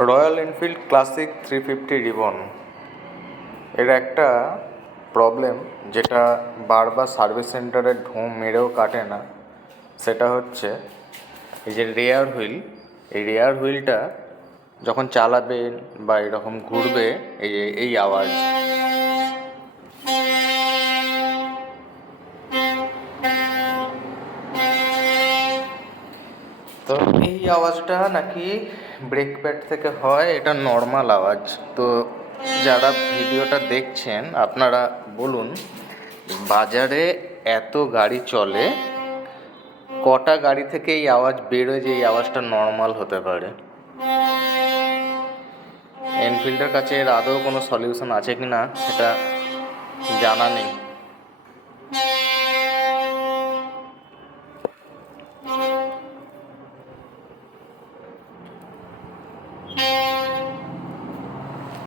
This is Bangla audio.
রয়্যাল এনফিল্ড ক্লাসিক 350 রিবন এর একটা প্রবলেম, যেটা বারবার সার্ভিস সেন্টারে ঢোঁ মেরেও কাটে না, সেটা হচ্ছে এই যে রেয়ার হুইলটা যখন চালাবেন বা এরকম ঘুরবে, এই আওয়াজ। তো এই আওয়াজটা নাকি ব্রেক প্যাড থেকে হয়, এটা নর্মাল আওয়াজ। তো যারা ভিডিওটা দেখছেন আপনারা বলুন, বাজারে এত গাড়ি চলে, কটা গাড়ি থেকে এই আওয়াজ বেরোয় যে এই আওয়াজটা নর্মাল হতে পারে? এনফিল্ডের কাছে এর আদৌ কোনো সলিউশন আছে কি না সেটা জানা নেই।